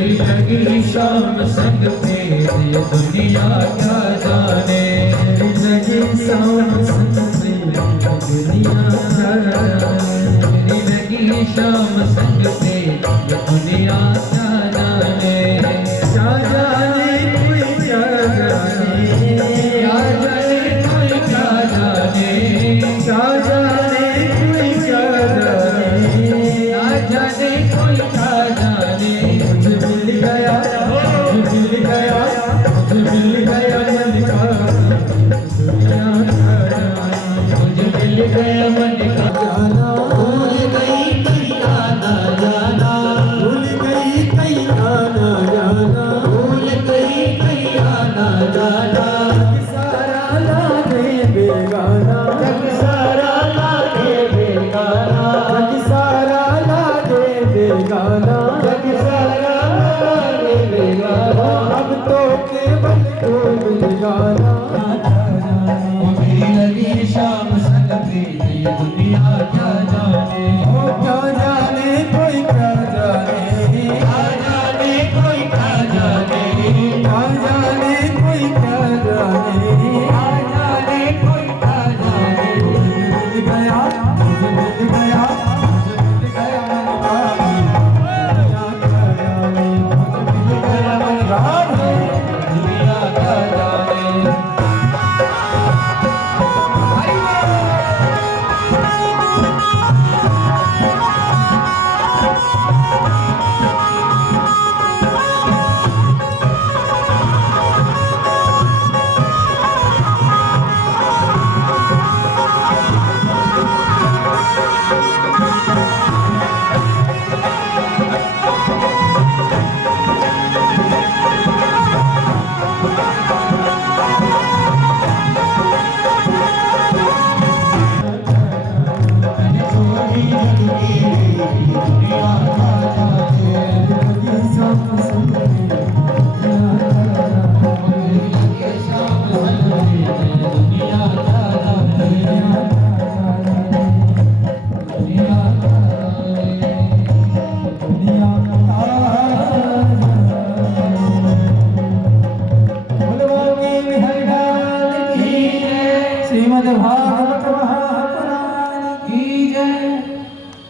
लगी शाम संग तेरे दुनिया क्या जाने, तेरी लगी शाम संग तेरे दुनिया क्या जाने, तेरी लगी शाम संग तेरे दुनिया क्या जाने, क्या जाने कोई क्या जाने, क्या जाने कोई क्या जाने, क्या जाने कोई क्या जाने, क्या जाने कोई क्या जाने, मुझे मिल गया मुझे मिल गया मुझे मिल गया मन का दुनिया का जाने, मुझे मिल गया मन का जाना, भूल गई कहीं आना जाना, भूल गई कहीं आना जाना, भूल गई कहीं आना जाना, सारा लागे बेगाना, सारा लागे बेगाना, सारा लागे बेगाना, सारा लागे बेगाना, अब तो केवल तू मिल जाना, मेरी लगी शाम संग तेरी दुनिया क्या जाने, ओ क्या जाने कोई क्या जाने, क्या जाने कोई क्या जाने, क्या जाने कोई क्या जाने, क्या जाने कोई क्या जाने, मुझे मिल गया मुझे मिल गया मुझे मिल गया मन का दुनिया क्या जाने, मुझे मिल गया मन का दुनिया क्या जाने।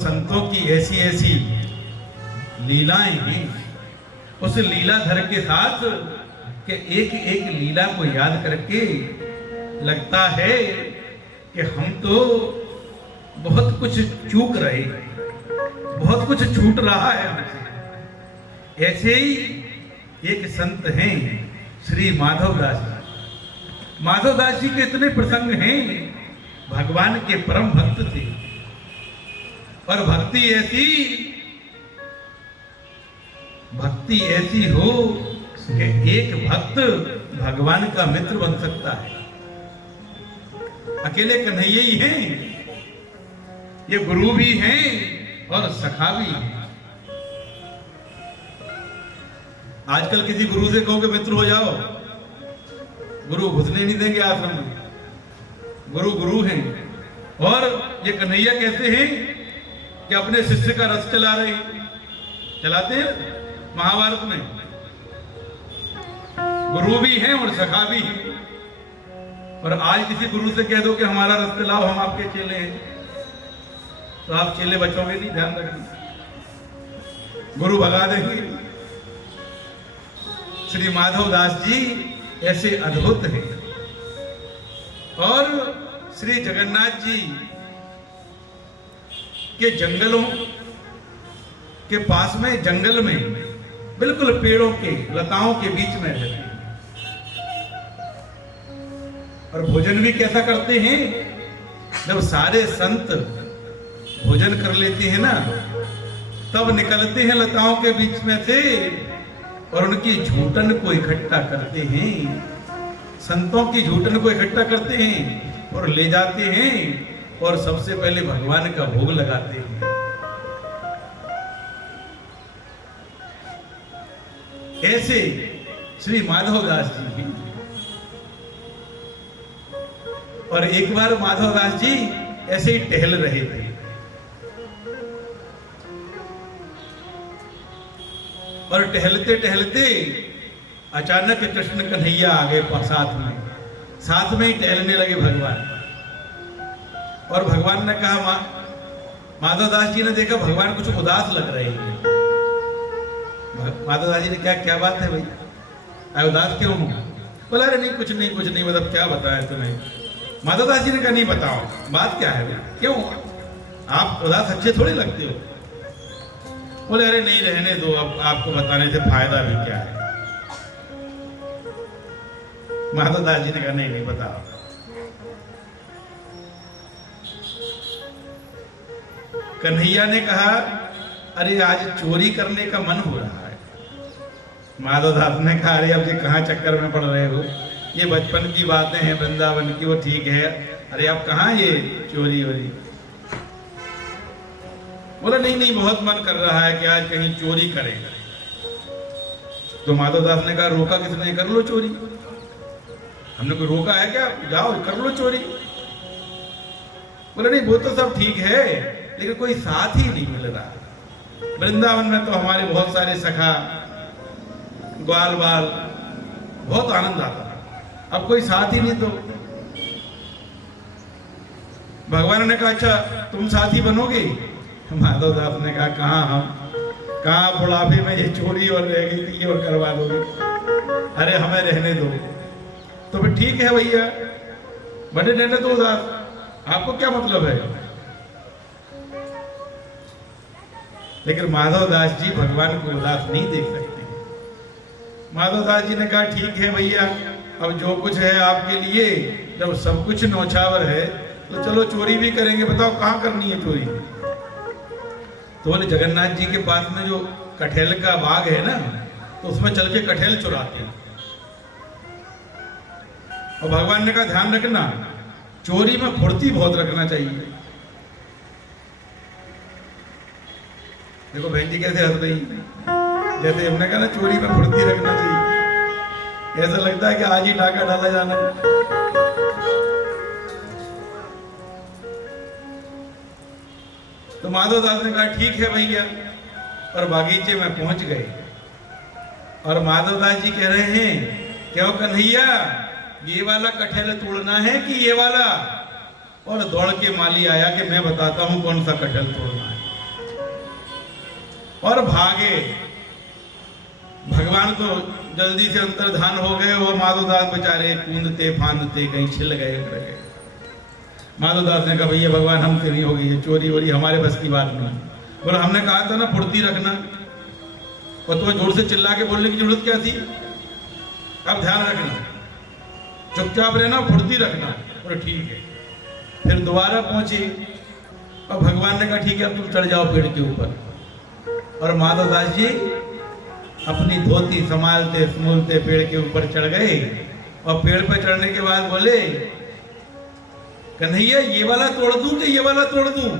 संतों की ऐसी ऐसी लीलाएं हैं उस लीलाधर के साथ कि एक एक लीला को याद करके लगता है कि हम तो बहुत कुछ चूक रहे, बहुत कुछ छूट रहा है हमसे। ऐसे ही एक संत हैं श्री माधवदास जी। माधवदास जी के इतने प्रसंग हैं, भगवान के परम भक्त थे और भक्ति ऐसी हो कि एक भक्त भगवान का मित्र बन सकता है। अकेले कन्हैया ही हैं, ये गुरु भी हैं और सखा भी हैं। आजकल किसी गुरु से कहो कि मित्र हो जाओ, गुरु घुसने नहीं देंगे आश्रम में। गुरु गुरु हैं। और ये कन्हैया कहते हैं कि अपने शिष्य का रस चला रहे हैं, चलाते हैं महाभारत में। गुरु भी हैं और सखा भी हैं। और आज किसी गुरु से कह दो कि हमारा रस चलाओ, हम आपके चेले हैं, तो आप चेले बचोगे नहीं, ध्यान रखना, गुरु भगा देंगे। श्री माधवदास जी ऐसे अद्भुत हैं। और श्री जगन्नाथ जी के जंगलों के पास में, जंगल में बिल्कुल पेड़ों के लताओं के बीच में रहते हैं। और भोजन भी कैसा करते हैं, जब सारे संत भोजन कर लेते हैं ना, तब निकलते हैं लताओं के बीच में से और उनकी झूठन को इकट्ठा करते हैं, संतों की झूठन को इकट्ठा करते हैं और ले जाते हैं और सबसे पहले भगवान का भोग लगाते हैं। ऐसे श्री माधवदास जी। और एक बार माधवदास जी ऐसे ही टहल रहे थे और टहलते टहलते अचानक कृष्ण कन्हैया आ गए साथ में ही टहलने लगे भगवान। और भगवान ने कहा, माधवदास जी ने देखा भगवान कुछ उदास लग रहे हैं। माधवदास जी ने क्या बात है भाई, उदास क्यों हूं? बोला अरे नहीं कुछ नहीं, मतलब क्या बताया तुम्हें? माधवदास जी ने कहा नहीं बताओ बात क्या है, क्यों आप उदास अच्छे थोड़े लगते हो? बोले अरे नहीं रहने दो, अब आपको बताने से फायदा भी क्या है। माधवदास जी ने कहा नहीं बताओ। कन्हैया ने कहा अरे आज चोरी करने का मन हो रहा है। माधवदास ने कहा अरे अब ये कहाँ चक्कर में पड़ रहे हो, ये बचपन की बातें हैं वृंदावन की, वो ठीक है, अरे अब कहाँ ये चोरी वोरी? बोला नहीं बहुत मन कर रहा है कि आज कहीं चोरी करेगा। तो माधवदास ने कहा रोका किसने, कर लो चोरी, हमने कोई रोका है क्या, जाओ कर लो चोरी। बोला नहीं वो तो सब ठीक है लेकिन कोई साथ ही नहीं मिल रहा। वृंदावन में तो हमारे बहुत सारे सखा ग्वाल बाल, बहुत आनंद आता था, अब कोई साथ ही नहीं। तो भगवान ने कहा अच्छा तुम साथी बनोगे? माधवदास ने कहा कहाँ बुढ़ापे में ये चोरी और रह गई थी और करवा दोगे, अरे हमें रहने दो। तो फिर ठीक है भैया बने रहने दो उदास, आपको क्या मतलब है? लेकिन माधवदास जी भगवान को उदास नहीं देख सकते। माधवदास जी ने कहा ठीक है भैया, अब जो कुछ है आपके लिए, जब सब कुछ नौछावर है तो चलो चोरी भी करेंगे, बताओ कहाँ करनी है चोरी? तो बोले जगन्नाथ जी के पास में जो कटहल का बाग है ना, तो उसमें चल के कटहल चुराते हैं। और भगवान ने कहा ध्यान रखना चोरी में फुर्ती बहुत रखना चाहिए। देखो बहन जी कैसे हंस रही, जैसे हमने कहा ना चोरी में फुर्ती रखना चाहिए, ऐसा लगता है कि आज ही डाका डाला जाना है। तो माधवदास ने कहा ठीक है भैया, और बागीचे में पहुंच गए। और माधवदास जी कह रहे हैं क्यों कन्हैया ये वाला कटहल तोड़ना है कि ये वाला? और दौड़ के माली आया कि मैं बताता हूं कौन सा कटहल तोड़ना है, और भागे। भगवान तो जल्दी से अंतर्धान हो गए और माधवदास बेचारे कूदते फांदते कहीं छिल गए। माधवदास ने कहा भैया भगवान हमसे नहीं होगी ये चोरी वोरी, हमारे बस की बात नहीं। बोला हमने कहा था ना फुर्ती रखना, और तुम्हें जोर से चिल्ला के बोलने की जरूरत क्या थी? अब ध्यान रखना, चुपचाप रहना, फुर्ती रखना। बोले ठीक है। फिर दोबारा पहुंचे और भगवान ने कहा ठीक है अब तुम चढ़ जाओ पेड़ के ऊपर। और माधवदास जी अपनी धोती संभालते संभलते पेड़ के ऊपर चढ़ गए। और पेड़ पर चढ़ने के बाद बोले कन्हैया ये वाला तोड़ दूं कि ये वाला तोड़ दूं?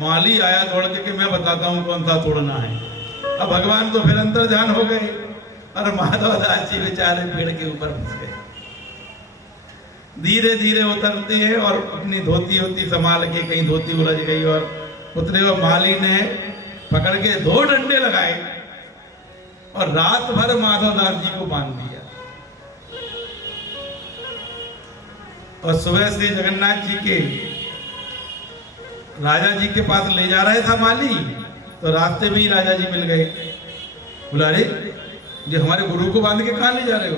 माली आया दौड़ के कि मैं बताता हूं कौन सा तोड़ना है। अब भगवान तो फिर अंतर्ध्यान हो गए और माधवदास जी बेचारे पेड़ के ऊपर फंस गए। धीरे धीरे उतरते हैं और अपनी धोती होती संभाल के, कहीं धोती उलझ गई और उतरे। और माली ने पकड़ के 2 डंडे लगाए और रात भर माधवदास जी को बांध दिया। और सुबह से जगन्नाथ जी के राजा जी के पास ले जा रहे था माली, तो रास्ते में ही राजा जी मिल गए। बोला अरे ये हमारे गुरु को बांध के कहां ले जा रहे हो?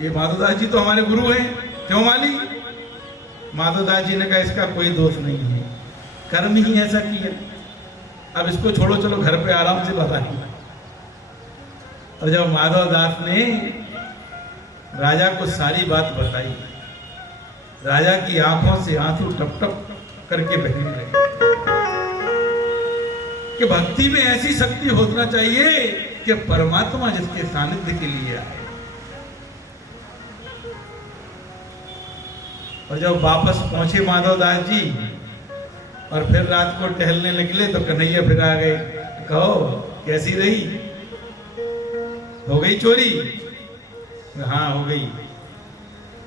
ये माधवदास जी तो हमारे गुरु हैं, क्यों माली? माधवदास जी ने कहा इसका कोई दोष नहीं है, कर्म ही ऐसा किया, अब इसको छोड़ो, चलो घर पे आराम से बताएंगे। और जब माधवदास ने राजा को सारी बात बताई, राजा की आंखों से आंसू टप टप करके बहने लगे कि भक्ति में ऐसी शक्ति होना चाहिए कि परमात्मा जिसके सानिध्य के लिए आए। और जब वापस पहुंचे माधवदास जी और फिर रात को टहलने निकले तो कन्हैया फिर आ गए। कहो कैसी रही, हो गई चोरी? हाँ हो गई।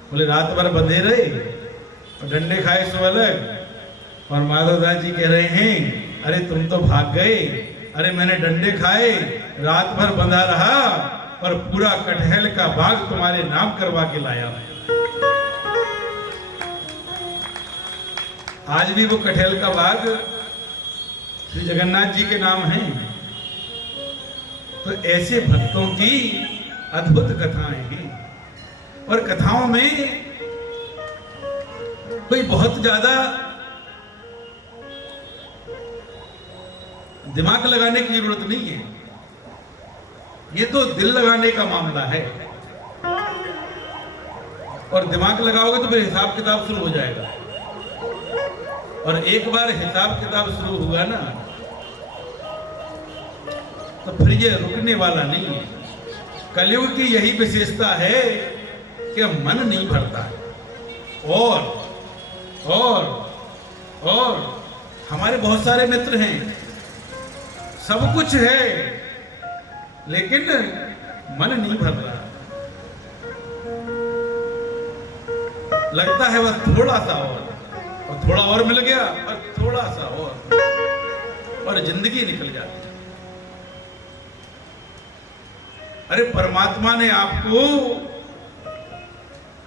बोले रात भर बंधे रहे और डंडे खाए सो अलग। और माधवदास जी कह रहे हैं अरे तुम तो भाग गए, अरे मैंने डंडे खाए रात भर बंधा रहा और पूरा कटहल का बाग तुम्हारे नाम करवा के लाया। आज भी वो कटहल का बाग श्री जगन्नाथ जी के नाम है। तो ऐसे भक्तों की अद्भुत कथाएं हैं, और कथाओं में कोई बहुत ज्यादा दिमाग लगाने की जरूरत नहीं है। ये तो दिल लगाने का मामला है, और दिमाग लगाओगे तो फिर हिसाब किताब शुरू हो जाएगा, और एक बार हिसाब किताब शुरू हुआ ना तो फिर ये रुकने वाला नहीं है। कलयुग की यही विशेषता है कि मन नहीं भरता है। और हमारे बहुत सारे मित्र हैं, सब कुछ है, लेकिन मन नहीं भर रहा। लगता है बस थोड़ा सा और थोड़ा और मिल गया, और थोड़ा सा और जिंदगी निकल जाती है। अरे परमात्मा ने आपको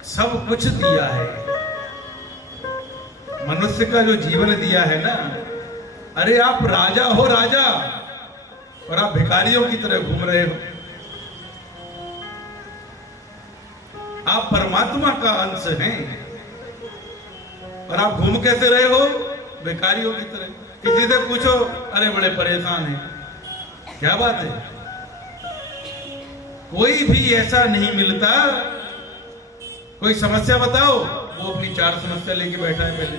सब कुछ दिया है। मनुष्य का जो जीवन दिया है ना, अरे आप राजा हो, राजा, और आप भिखारियों की तरह घूम रहे हो। आप परमात्मा का अंश हैं, और आप घूम कैसे रहे हो? भिखारियों की तरह। किसी से पूछो, अरे बड़े परेशान हैं, क्या बात है? कोई भी ऐसा नहीं मिलता। कोई समस्या बताओ, वो अपनी 4 समस्या लेके बैठा है पहले।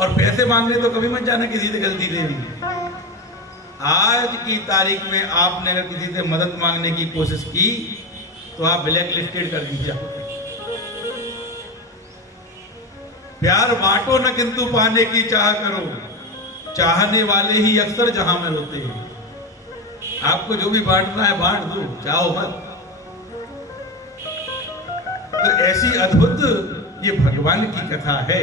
और पैसे मांगने तो कभी मत जाना किसी से गलती से भी। आज की तारीख में आपने अगर किसी से मदद मांगने की कोशिश की तो आप ब्लैक लिस्टेड कर दी जाओगे। प्यार बांटो न किंतु पाने की चाह करो, चाहने वाले ही अक्सर जहां में होते हैं। आपको जो भी बांटना है बांट दो, चाहो मत। तो ऐसी अद्भुत ये भगवान की कथा है।